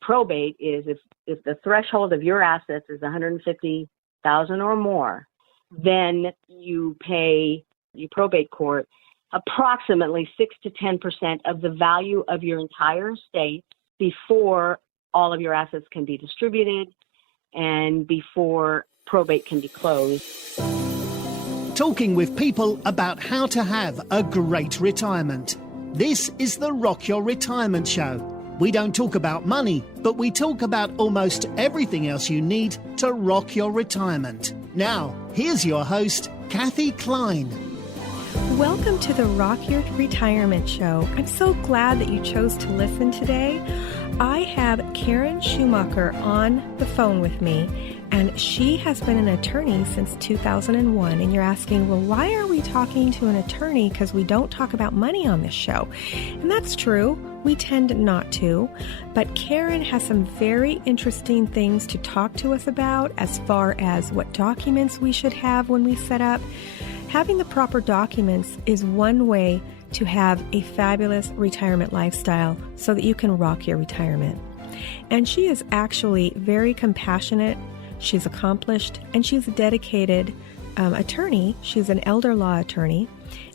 probate is if the threshold of your assets is $150,000 or more, then you pay your probate court approximately 6 to 10% of the value of your entire estate before all of your assets can be distributed and before probate can be closed. Talking with people about how to have a great retirement. This is the Rock Your Retirement Show. We don't talk about money, but we talk about almost everything else you need to rock your retirement. Now, here's your host, Kathy Klein. Welcome to the Rock Your Retirement Show. I'm so glad that you chose to listen today. I have Karin Schumacher on the phone with me, and she has been an attorney since 2001. And you're asking, well, why are we talking to an attorney? Because we don't talk about money on this show. And that's true. We tend not to. But Karin has some very interesting things to talk to us about as far as what documents we should have when we set up. Having the proper documents is one way to have a fabulous retirement lifestyle so that you can rock your retirement. And she is actually very compassionate. She's accomplished, and she's a dedicated attorney. She's an elder law attorney,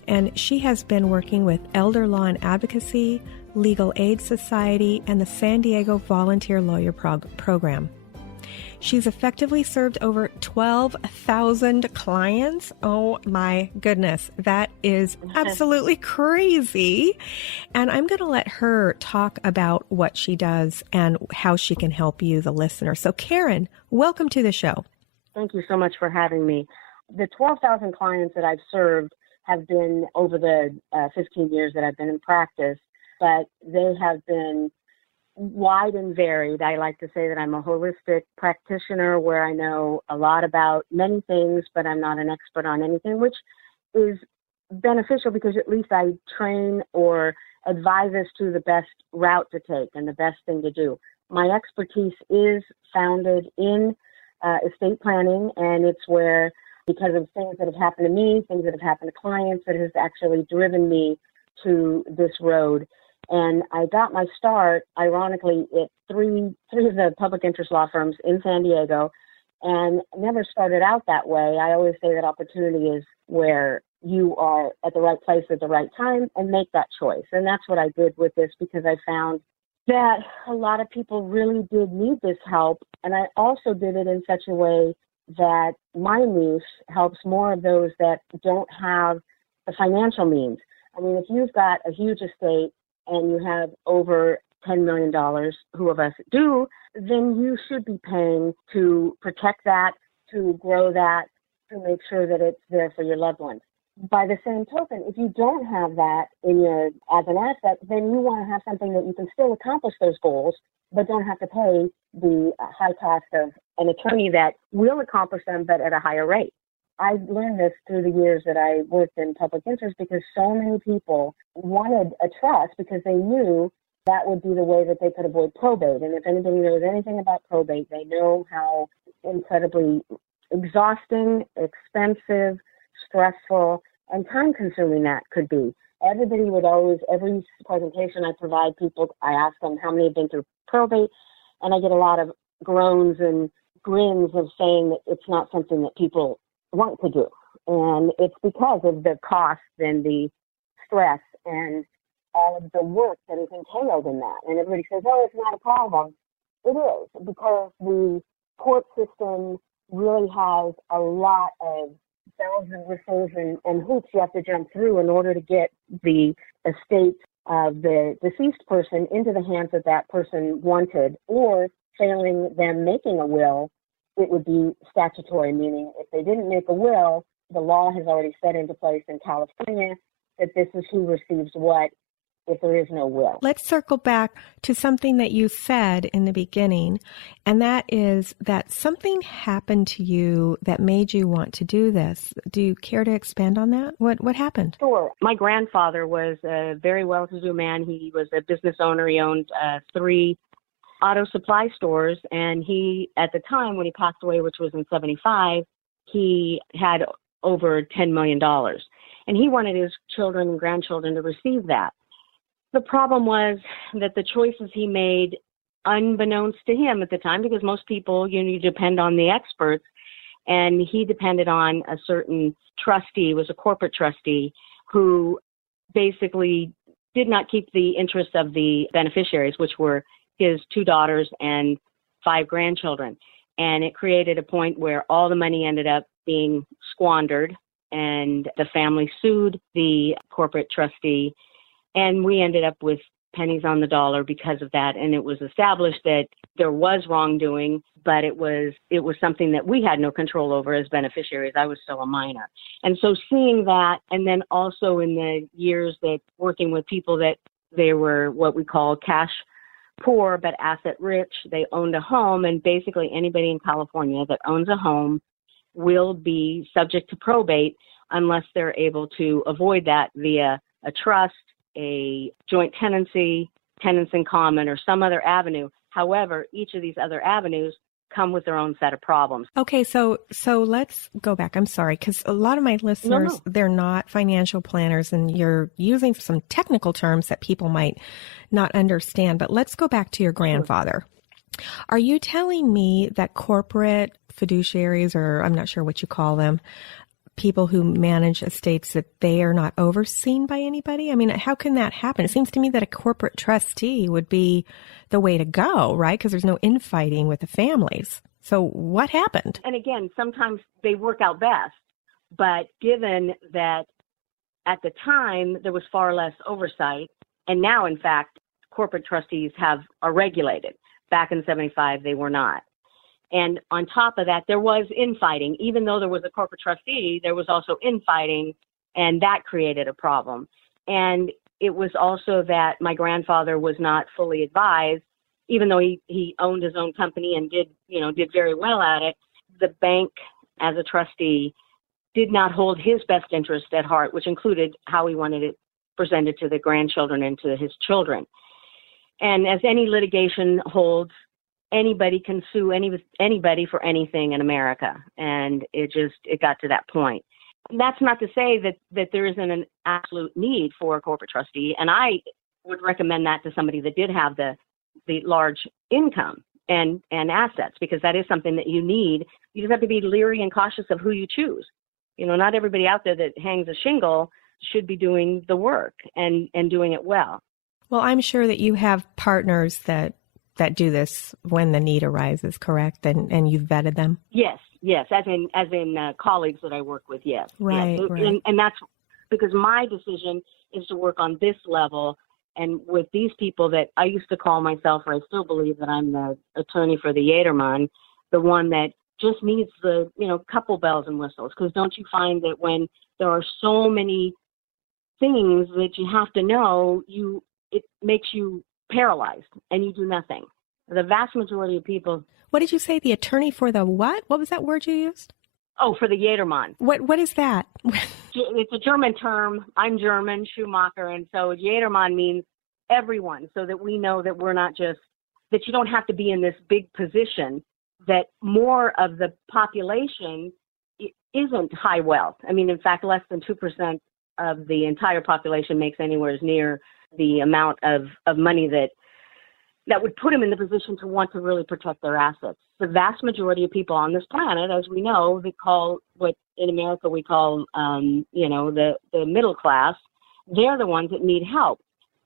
and she has been working with Elder Law and Advocacy, Legal Aid Society, and the San Diego Volunteer Lawyer Program. She's effectively served over 12,000 clients. Oh my goodness, that is absolutely crazy. And I'm going to let her talk about what she does and how she can help you, the listener. So Karin, welcome to the show. Thank you so much for having me. The 12,000 clients that I've served have been over the 15 years that I've been in practice, but they have been wide and varied. I like to say that I'm a holistic practitioner where I know a lot about many things, but I'm not an expert on anything, which is beneficial because at least I train or advise us to the best route to take and the best thing to do. My expertise is founded in estate planning, and it's where, because of things that have happened to me, things that have happened to clients, that has actually driven me to this road. And I got my start, ironically, at three of the public interest law firms in San Diego, and never started out that way. I always say that opportunity is where you are at the right place at the right time and make that choice. And that's what I did with this, because I found that a lot of people really did need this help. And I also did it in such a way that my niche helps more of those that don't have the financial means. I mean, if you've got a huge estate and you have over $10 million, who of us do, then you should be paying to protect that, to grow that, to make sure that it's there for your loved ones. By the same token, if you don't have that as an asset, then you want to have something that you can still accomplish those goals, but don't have to pay the high cost of an attorney that will accomplish them, but at a higher rate. I've learned this through the years that I worked in public interest, because so many people wanted a trust because they knew that would be the way that they could avoid probate. And if anybody knows anything about probate, they know how incredibly exhausting, expensive, stressful, and time-consuming that could be. Everybody would always, every presentation I provide people, I ask them how many have been through probate, and I get a lot of groans and grins of saying that it's not something that people want to do. And it's because of the cost and the stress and all of the work that is entailed in that. And everybody says, oh, it's not a problem. It is, because the court system really has a lot of bells and whistles and hoops you have to jump through in order to get the estate of the deceased person into the hands that that person wanted, or failing them making a will, it would be statutory, meaning if they didn't make a will, the law has already set into place in California that this is who receives what if there is no will. Let's circle back to something that you said in the beginning, and that is that something happened to you that made you want to do this. Do you care to expand on that? What happened? Sure. My grandfather was a very well-to-do man. He was a business owner. He owned 3 auto supply stores, and he, at the time when he passed away, which was in 75, he had over $10 million. And he wanted his children and grandchildren to receive that. The problem was that the choices he made unbeknownst to him at the time, because most people, you depend on the experts, and he depended on a certain trustee, was a corporate trustee, who basically did not keep the interests of the beneficiaries, which were his 2 daughters and 5 grandchildren. And it created a point where all the money ended up being squandered, and the family sued the corporate trustee, and we ended up with pennies on the dollar because of that. And it was established that there was wrongdoing, but it was something that we had no control over as beneficiaries. I was still a minor. And so seeing that, and then also in the years that working with people that they were what we call cash poor but asset rich, they owned a home, and basically anybody in California that owns a home will be subject to probate unless they're able to avoid that via a trust, a joint tenancy, tenants in common, or some other avenue. However, each of these other avenues come with their own set of problems. Okay, so let's go back. I'm sorry, because a lot of my listeners, they're not financial planners, and you're using some technical terms that people might not understand. But let's go back to your grandfather. Are you telling me that corporate fiduciaries, or I'm not sure what you call them, people who manage estates, that they are not overseen by anybody? I mean, how can that happen? It seems to me that a corporate trustee would be the way to go, right? Because there's no infighting with the families. So what happened? And again, sometimes they work out best, but given that at the time there was far less oversight, and now in fact corporate trustees are regulated. Back in 75, they were not. And on top of that, there was infighting. Even though there was a corporate trustee, there was also infighting, and that created a problem. And it was also that my grandfather was not fully advised, even though he owned his own company and did very well at it. The bank, as a trustee, did not hold his best interest at heart, which included how he wanted it presented to the grandchildren and to his children. And as any litigation holds, anybody can sue anybody for anything in America. And it got to that point. And that's not to say that there isn't an absolute need for a corporate trustee. And I would recommend that to somebody that did have the large income and assets, because that is something that you need. You just have to be leery and cautious of who you choose. Not everybody out there that hangs a shingle should be doing the work and doing it well. Well, I'm sure that you have partners that do this when the need arises, correct? And you've vetted them? Yes, as in colleagues that I work with, yes. Right, yes. right. And that's because my decision is to work on this level, and with these people that I used to call myself, or I still believe that I'm the attorney for the Jedermann, the one that just needs the, couple bells and whistles. Because don't you find that when there are so many things that you have to know, it makes you paralyzed and you do nothing. The vast majority of people. What did you say? The attorney for the what? What was that word you used? Oh, for the Jedermann. What is that? It's a German term. I'm German, Schumacher, and so Jedermann means everyone, so that we know that we're not just, that you don't have to be in this big position, that more of the population isn't high wealth. I mean, in fact, less than 2% of the entire population makes anywhere near the amount of money that would put them in the position to want to really protect their assets. The vast majority of people on this planet, as we know, they call what in America we call, the middle class, they're the ones that need help.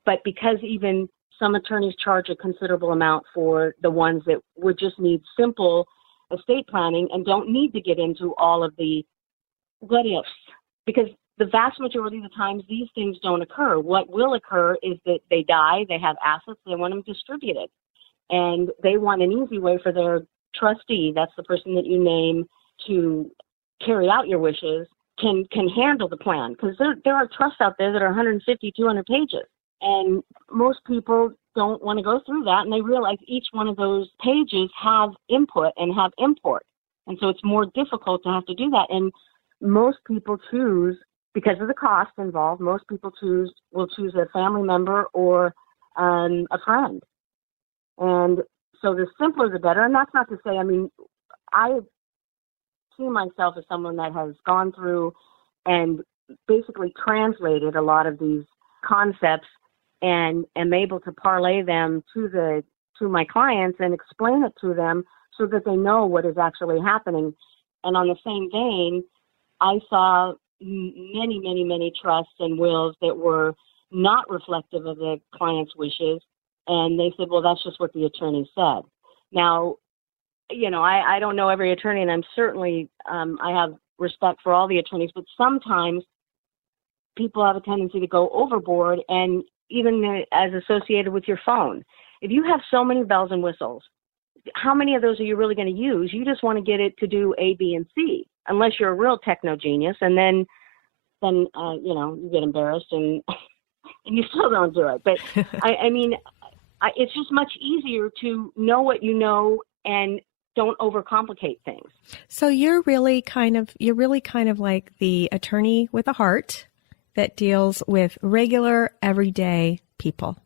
But because even some attorneys charge a considerable amount for the ones that would just need simple estate planning and don't need to get into all of the what ifs, because the vast majority of the times these things don't occur. What will occur is that they die, they have assets, they want them distributed. And they want an easy way for their trustee, that's the person that you name to carry out your wishes, can handle the plan. Because there are trusts out there that are 150, 200 pages. And most people don't want to go through that, and they realize each one of those pages have input and have import. And so it's more difficult to have to do that. And most people choose, because of the cost involved, most people will choose a family member or a friend. And so the simpler the better. And that's not to say, I see myself as someone that has gone through and basically translated a lot of these concepts and am able to parlay them to to my clients and explain it to them so that they know what is actually happening. And on the same vein, I saw many, many, many trusts and wills that were not reflective of the client's wishes. And they said, well, that's just what the attorney said. Now, I don't know every attorney, and I'm certainly, I have respect for all the attorneys, but sometimes people have a tendency to go overboard, and even as associated with your phone. If you have so many bells and whistles, how many of those are you really going to use? You just want to get it to do A, B, and C, unless you're a real techno genius, and then you get embarrassed and and you still don't do it. But it's just much easier to know what you know and don't overcomplicate things. So you're really kind of like the attorney with a heart that deals with regular, everyday people,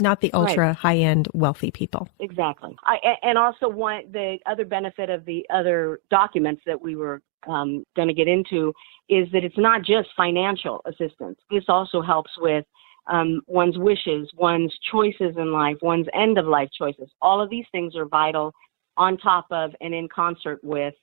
not the ultra high-end wealthy people. Exactly. And also the other benefit of the other documents that we were going to get into is that it's not just financial assistance. This also helps with one's wishes, one's choices in life, one's end-of-life choices. All of these things are vital on top of and in concert with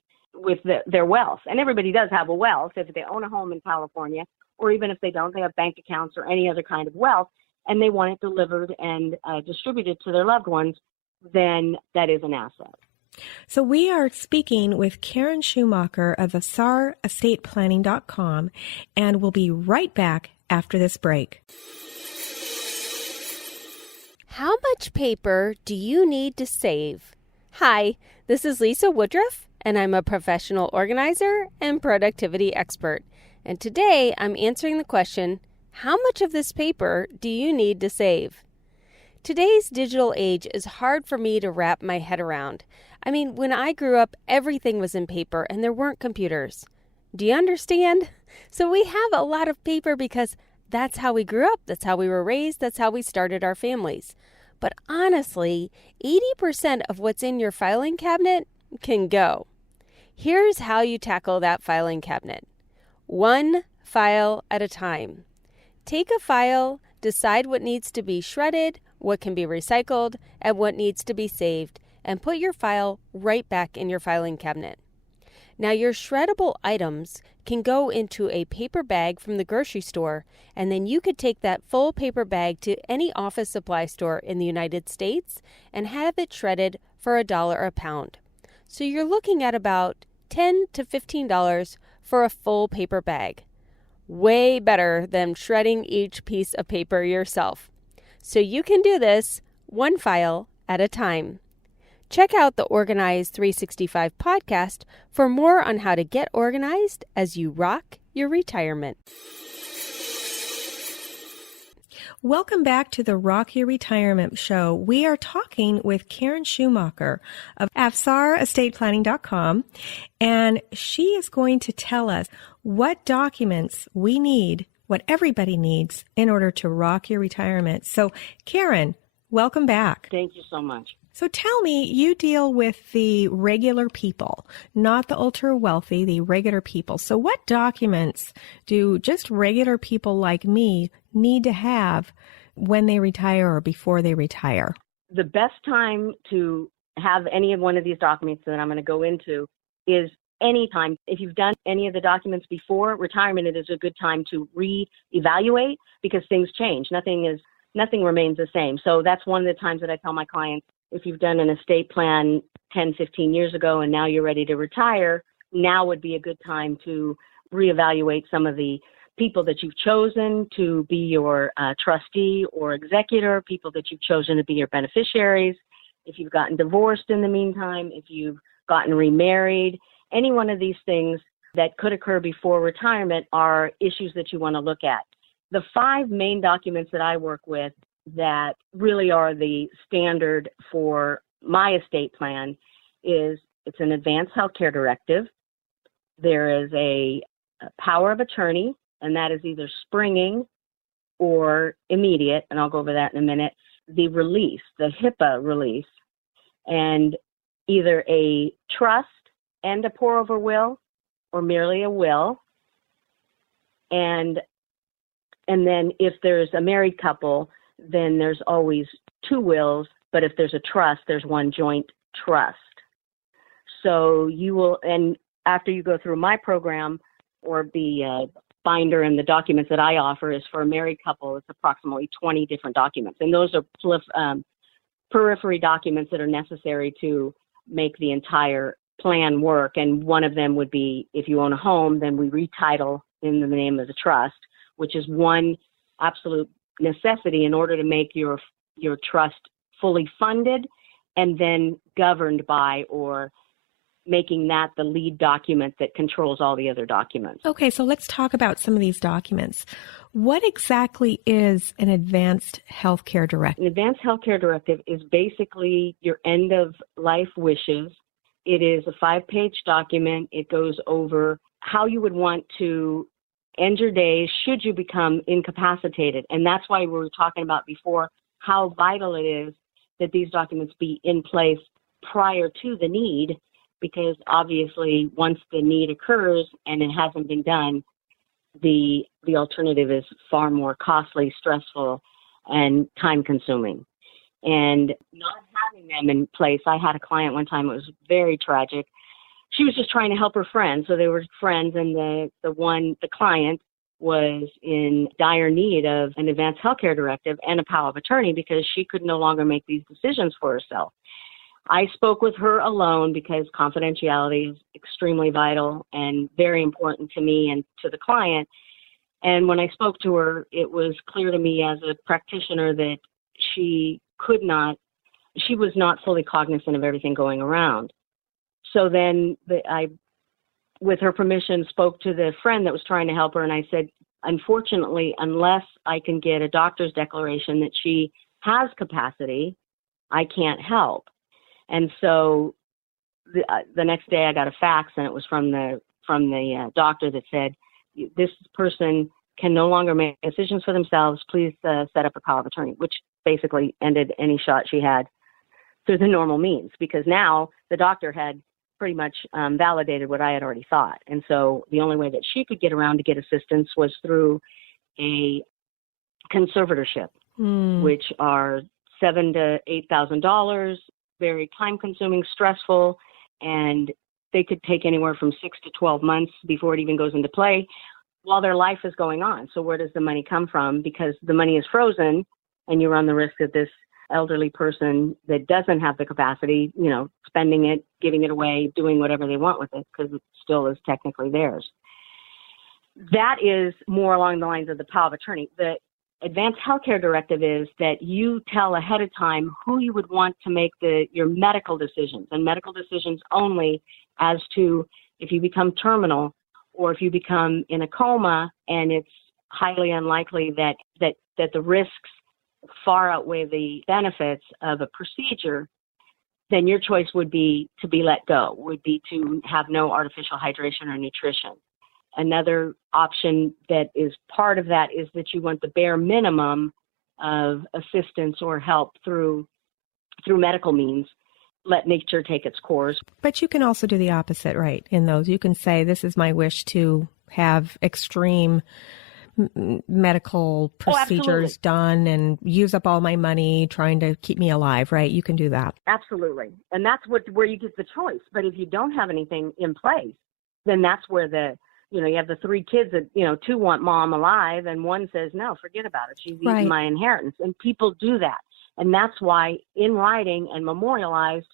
their wealth. And everybody does have a wealth. If they own a home in California, or even if they don't, they have bank accounts or any other kind of wealth, and they want it delivered and distributed to their loved ones, then that is an asset. So we are speaking with Karin Schumacher of AvsarEstatePlanning.com, and we'll be right back after this break. How much paper do you need to save? Hi, this is Lisa Woodruff, and I'm a professional organizer and productivity expert. And today I'm answering the question, how much of this paper do you need to save? Today's digital age is hard for me to wrap my head around. I mean, when I grew up, everything was in paper and there weren't computers. Do you understand? So we have a lot of paper because that's how we grew up, that's how we were raised, that's how we started our families. But honestly, 80% of what's in your filing cabinet can go. Here's how you tackle that filing cabinet. One file at a time. Take a file, decide what needs to be shredded, what can be recycled, and what needs to be saved, and put your file right back in your filing cabinet. Now, your shreddable items can go into a paper bag from the grocery store, and then you could take that full paper bag to any office supply store in the United States and have it shredded for $1 a pound. So you're looking at about $10 to $15 for a full paper bag. Way better than shredding each piece of paper yourself. So you can do this one file at a time. Check out the Organize 365 podcast for more on how to get organized as you rock your retirement. Welcome back to the Rock Your Retirement Show. We are talking with Karin Schumacher of AvsarEstatePlanning.com, and she is going to tell us what documents we need, what everybody needs in order to rock your retirement. So, Karin, welcome back. Thank you so much. So tell me, you deal with the regular people, not the ultra wealthy, the regular people. So what documents do just regular people like me need to have when they retire or before they retire? The best time to have any of one of these documents that I'm going to go into is any time. If you've done any of the documents before retirement, it is a good time to reevaluate because things change. Nothing remains the same. So that's one of the times that I tell my clients, if you've done an estate plan 10, 15 years ago and now you're ready to retire, now would be a good time to reevaluate some of the people that you've chosen to be your trustee or executor, people that you've chosen to be your beneficiaries. If you've gotten divorced in the meantime, if you've gotten remarried, any one of these things that could occur before retirement are issues that you want to look at. The 5 main documents that I work with that really are the standard for my estate plan is it's an advanced healthcare directive. There is a power of attorney, and that is either springing or immediate, and I'll go over that in a minute. The release, the HIPAA release, and either a trust and a pour-over will or merely a will. And then if there's a married couple, then there's always 2 wills But if there's a trust, there's one joint trust. So you will, and after you go through my program, or the binder and the documents that I offer is for a married couple, it's approximately 20 different documents. And those are periphery documents that are necessary to make the entire plan work. And one of them would be, if you own a home, then we retitle in the name of the trust, which is one absolute necessity in order to make your trust fully funded and then governed by, or making that the lead document that controls all the other documents. Okay, so let's talk about some of these documents. What exactly is an advanced healthcare directive? An advanced healthcare directive is basically your end of life wishes. It is a 5-page document. It goes over how you would want to end your days should you become incapacitated. And that's why we were talking about before how vital it is that these documents be in place prior to the need, because obviously once the need occurs and it hasn't been done, the alternative is far more costly, stressful, and time-consuming. And not having them in place, I had a client one time, it was very tragic. She was just trying to help her friend, so they were friends, and the client was in dire need of an advanced healthcare directive and a power of attorney because she could no longer make these decisions for herself. I spoke with her alone because confidentiality is extremely vital and very important to me and to the client. And when I spoke to her, it was clear to me as a practitioner that she was not fully cognizant of everything going around. So then I, with her permission, spoke to the friend that was trying to help her, and I said, unfortunately, unless I can get a doctor's declaration that she has capacity, I can't help. And so the next day I got a fax, and it was from the doctor that said, this person can no longer make decisions for themselves. Please set up a power of attorney, which basically ended any shot she had through the normal means, because now the doctor had pretty much validated what I had already thought. And so the only way that she could get around to get assistance was through a conservatorship, which are $7,000 to $8,000, very time-consuming, stressful, and they could take anywhere from 6 to 12 months before it even goes into play while their life is going on. So where does the money come from? Because the money is frozen, and you run the risk that this elderly person that doesn't have the capacity, spending it, giving it away, doing whatever they want with it, because it still is technically theirs. That is more along the lines of the power of attorney. The advanced healthcare directive is that you tell ahead of time who you would want to make your medical decisions, and medical decisions only as to if you become terminal or if you become in a coma and it's highly unlikely that the risks far outweigh the benefits of a procedure, then your choice would be to be let go, would be to have no artificial hydration or nutrition. Another option that is part of that is that you want the bare minimum of assistance or help through medical means. Let nature take its course. But you can also do the opposite, right? In those, you can say, this is my wish to have extreme medical procedures done and use up all my money trying to keep me alive, right? You can do that. Absolutely. And that's where you get the choice. But if you don't have anything in place, then that's where you have the 3 kids that, 2 want mom alive and 1 says, no, forget about it. She's eating my inheritance. And people do that. And that's why in writing and memorialized,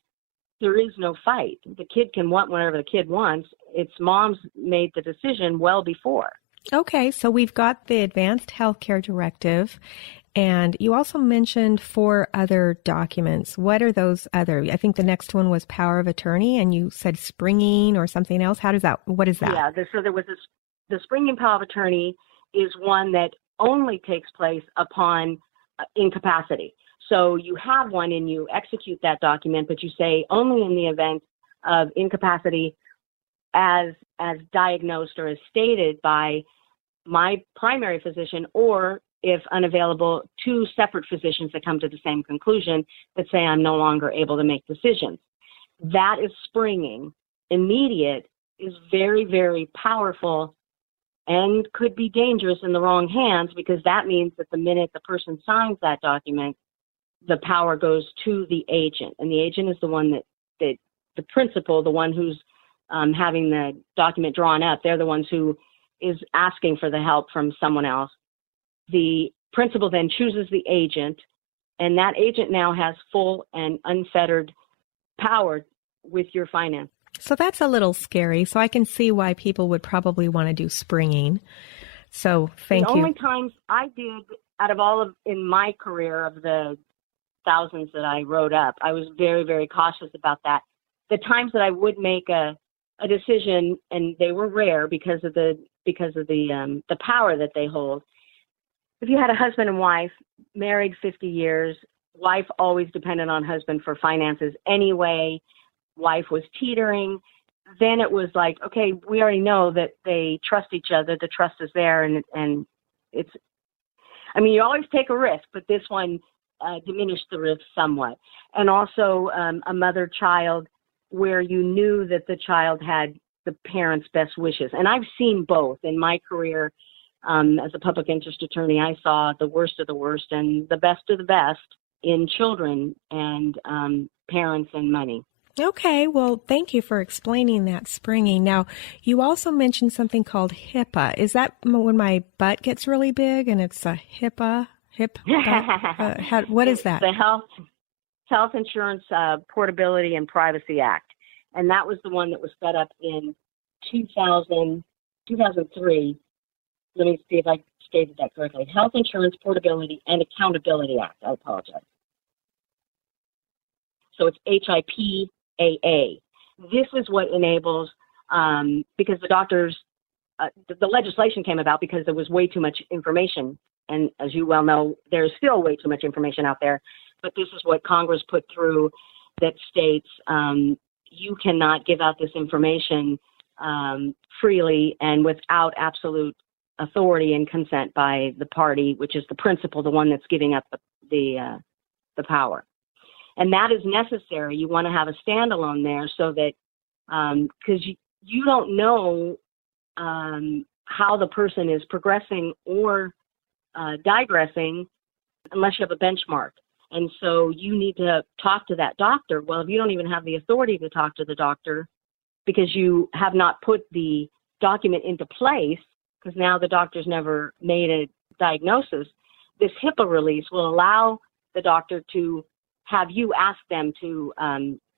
there is no fight. The kid can want whatever the kid wants. It's mom's made the decision well before. Okay, so we've got the Advanced Healthcare Directive, and you also mentioned 4 other documents. What are those other? I think the next one was Power of Attorney, and you said springing or something else. What is that? Yeah, so there was the springing Power of Attorney is one that only takes place upon incapacity. So you have one and you execute that document, but you say only in the event of incapacity as diagnosed or as stated by my primary physician, or if unavailable, 2 separate physicians that come to the same conclusion that say I'm no longer able to make decisions. That is springing. Immediate is very, very powerful and could be dangerous in the wrong hands, because that means that the minute the person signs that document, the power goes to the agent, and the agent is the one that the principal, the one who's having the document drawn up, they're the ones who is asking for the help from someone else. The principal then chooses the agent, and that agent now has full and unfettered power with your finance. So that's a little scary. So I can see why people would probably want to do springing. So thank you. The only times I did, out of all of in my career of the thousands that I wrote up, I was very, very cautious about that. The times that I would make a decision, and they were rare because of the power that they hold. If you had a husband and wife, married 50 years, wife always depended on husband for finances anyway, wife was teetering, then it was like, okay, we already know that they trust each other, the trust is there, and it's, I mean, you always take a risk, but this one diminished the risk somewhat. And also a mother-child where you knew that the child had the parents' best wishes. And I've seen both in my career. As a public interest attorney, I saw the worst of the worst and the best of the best in children and parents and money. Okay, well, thank you for explaining that springing. Now, you also mentioned something called HIPAA. Is that when my butt gets really big and it's a HIPAA? What is that? The Health Insurance Portability and Privacy Act. And that was the one that was set up in 2003. Let me see if I stated that correctly. Health Insurance Portability and Accountability Act. I apologize. So it's HIPAA. This is what enables, because the doctors, the legislation came about because there was way too much information. And as you well know, there's still way too much information out there. But this is what Congress put through that states you cannot give out this information freely and without absolute authority and consent by the party, which is the principal, the one that's giving up the power. And that is necessary. You want to have a standalone there so that, because you don't know how the person is progressing or digressing unless you have a benchmark. And so you need to talk to that doctor. Well, if you don't even have the authority to talk to the doctor because you have not put the document into place, because now the doctor's never made a diagnosis, this HIPAA release will allow the doctor to have you ask them to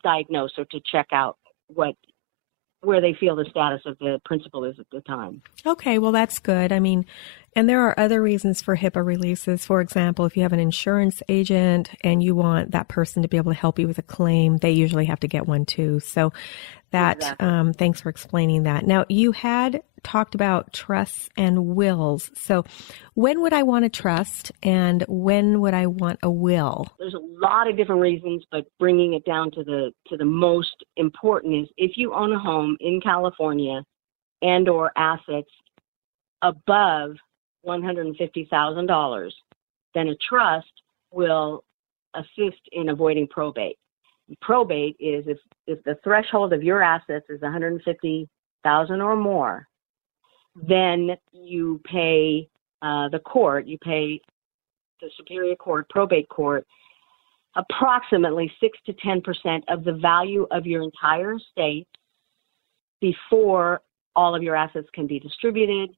diagnose or to check out where they feel the status of the principal is at the time. Okay, well, that's good. I mean, and there are other reasons for HIPAA releases. For example, if you have an insurance agent and you want that person to be able to help you with a claim, they usually have to get one too. So that, exactly. Thanks for explaining that. Now, you had talked about trusts and wills. So when would I want a trust and when would I want a will? There's a lot of different reasons, but bringing it down to the most important is if you own a home in California and or assets above $150,000, then a trust will assist in avoiding probate. Probate is if the threshold of your assets is $150,000 or more, then you pay the Superior Court, probate court, approximately 6 to 10% of the value of your entire estate before all of your assets can be distributed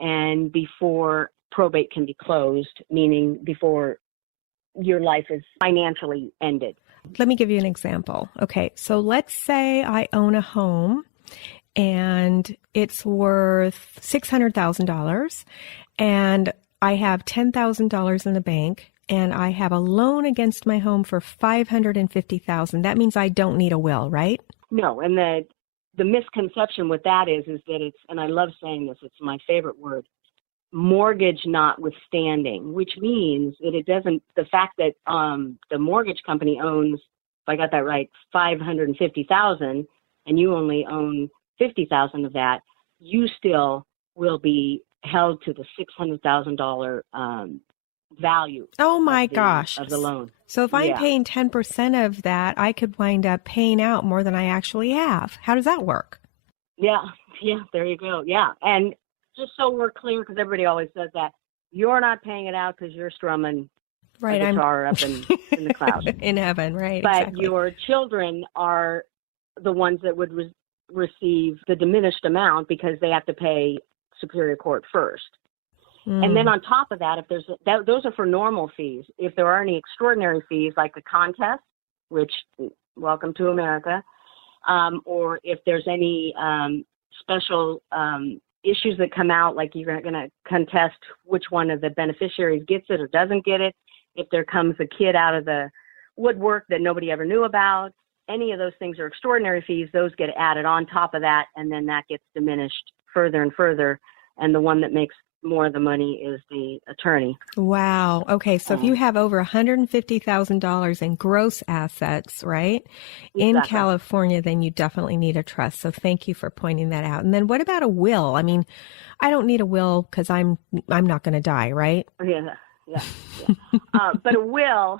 and before probate can be closed, meaning before your life is financially ended. Let me give you an example. Okay, so let's say I own a home and it's worth $600,000 and I have $10,000 in the bank and I have a loan against my home for $550,000. That means I don't need a will, right? No, and the misconception with that is that it's, and I love saying this, it's my favorite word, mortgage notwithstanding, which means that it doesn't, the fact that the mortgage company owns, if I got that right, $550,000 and you only own $50,000 of that, you still will be held to the $600,000 value. Oh my gosh. Of the loan. So if I'm paying 10% of that, I could wind up paying out more than I actually have. How does that work? Yeah, there you go. Yeah. And just so we're clear, because everybody always says that, you're not paying it out because you're strumming Right, a guitar up in the clouds. In heaven, right? But exactly. Your children are the ones that would receive the diminished amount because they have to pay Superior Court first. And then on top of that, if there's those are for normal fees. If there are any extraordinary fees, like the contest, which welcome to America, or if there's any special issues that come out, like you're going to contest which one of the beneficiaries gets it or doesn't get it, if there comes a kid out of the woodwork that nobody ever knew about, any of those things are extraordinary fees. Those get added on top of that, and then that gets diminished further and further. And the one that makes more of the money is the attorney. Wow. Okay. So if you have over $150,000 in gross assets, right, in California, then you definitely need a trust. So thank you for pointing that out. And then what about a will? I mean, I don't need a will because I'm not going to die, right? Yeah. But a will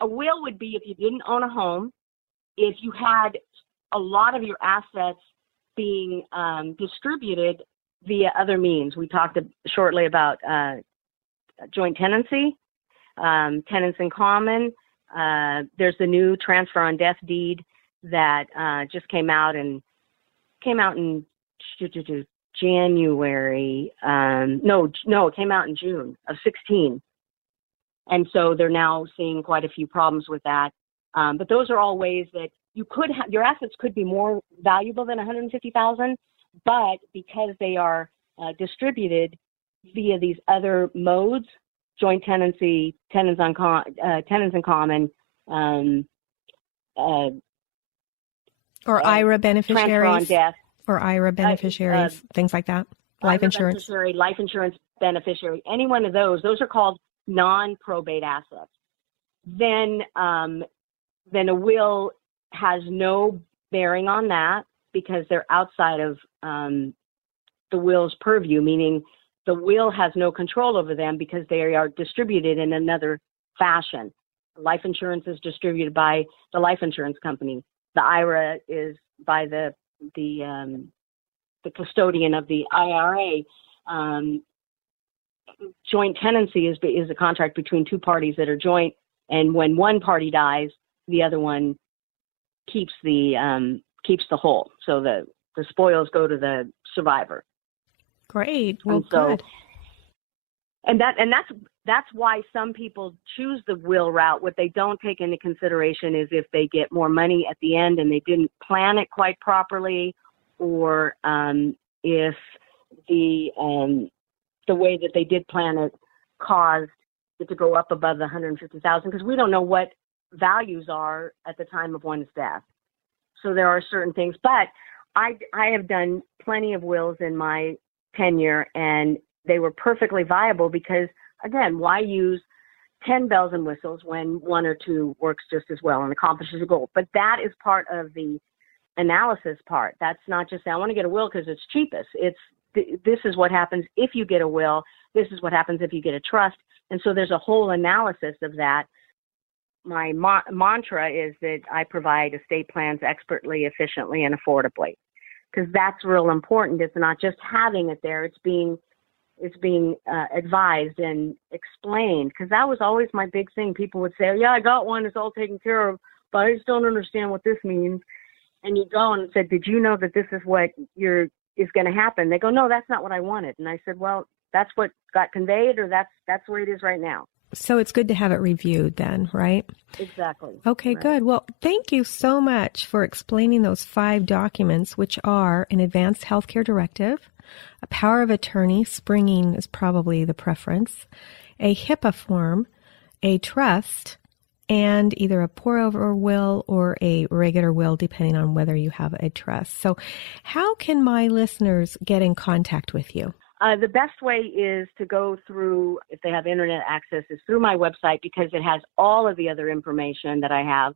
would be if you didn't own a home, if you had a lot of your assets being distributed via other means. We talked shortly about joint tenancy, tenants in common. There's the new transfer on death deed that just came out in January. It came out in June of 2016. And so they're now seeing quite a few problems with that. But those are all ways that you could have, your assets could be more valuable than $150,000. But because they are distributed via these other modes, joint tenancy, tenants in common, or IRA beneficiaries, transfer on death, or IRA beneficiaries, things like that, life insurance, life insurance beneficiary, any one of those are called non-probate assets. Then a will has no bearing on that, because they're outside of the will's purview, meaning the will has no control over them because they are distributed in another fashion. Life insurance is distributed by the life insurance company. The IRA is by the custodian of the IRA. Joint tenancy is a contract between two parties that are joint, and when one party dies, the other one keeps the whole. So the spoils go to the survivor. Great. Well, good. Good. And that's why some people choose the will route. What they don't take into consideration is if they get more money at the end and they didn't plan it quite properly, or if the way that they did plan it caused it to go up above the $150,000, because we don't know what values are at the time of one's death. So there are certain things, but I have done plenty of wills in my tenure, and they were perfectly viable because, again, why use 10 bells and whistles when one or two works just as well and accomplishes a goal? But that is part of the analysis part. That's not just, I want to get a will because it's cheapest. This is what happens if you get a will. This is what happens if you get a trust. And so there's a whole analysis of that. My mantra is that I provide estate plans expertly, efficiently, and affordably, because that's real important. It's not just having it there; it's being advised and explained. Because that was always my big thing. People would say, "Oh, yeah, I got one; it's all taken care of, but I just don't understand what this means." And you go and said, "Did you know that this is what is going to happen?" They go, "No, that's not what I wanted." And I said, "Well, that's what got conveyed, or that's where it is right now." So it's good to have it reviewed then, right? Exactly. Okay, right. Good. Well, thank you so much for explaining those 5 documents, which are an advanced healthcare directive, a power of attorney, springing is probably the preference, a HIPAA form, a trust, and either a pour-over will or a regular will, depending on whether you have a trust. So how can my listeners get in contact with you? The best way is to go through, if they have internet access, is through my website, because it has all of the other information that I have.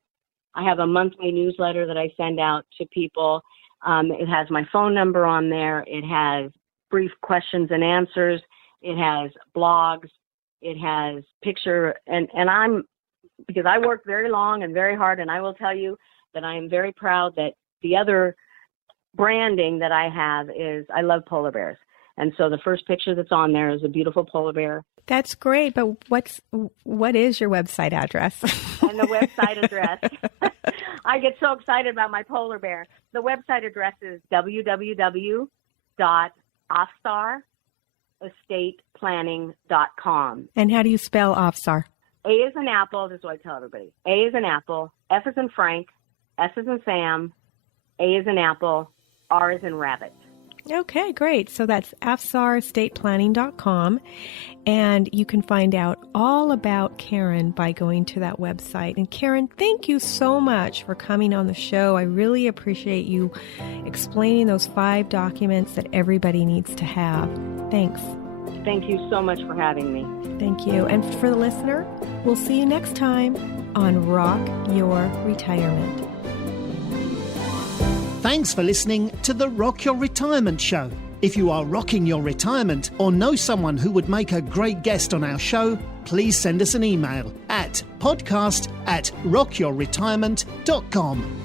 I have a monthly newsletter that I send out to people. It has my phone number on there. It has brief questions and answers. It has blogs. It has picture. And because I work very long and very hard, and I will tell you that I am very proud that the other branding that I have is I love polar bears. And so the first picture that's on there is a beautiful polar bear. That's great, but what is your website address? And the website address, I get so excited about my polar bear. The website address is www.offsarestateplanning.com. And how do you spell OFSAR? A is in apple, this is what I tell everybody. A is in apple, F is in Frank, S is in Sam, A is in apple, R is in rabbit. Okay, great. So that's offsarestateplanning.com, and you can find out all about Karin by going to that website. And Karin, thank you so much for coming on the show. I really appreciate you explaining those 5 documents that everybody needs to have. Thanks. Thank you so much for having me. Thank you. And for the listener, we'll see you next time on Rock Your Retirement. Thanks for listening to the Rock Your Retirement Show. If you are rocking your retirement or know someone who would make a great guest on our show, please send us an email at podcast@rockyourretirement.com.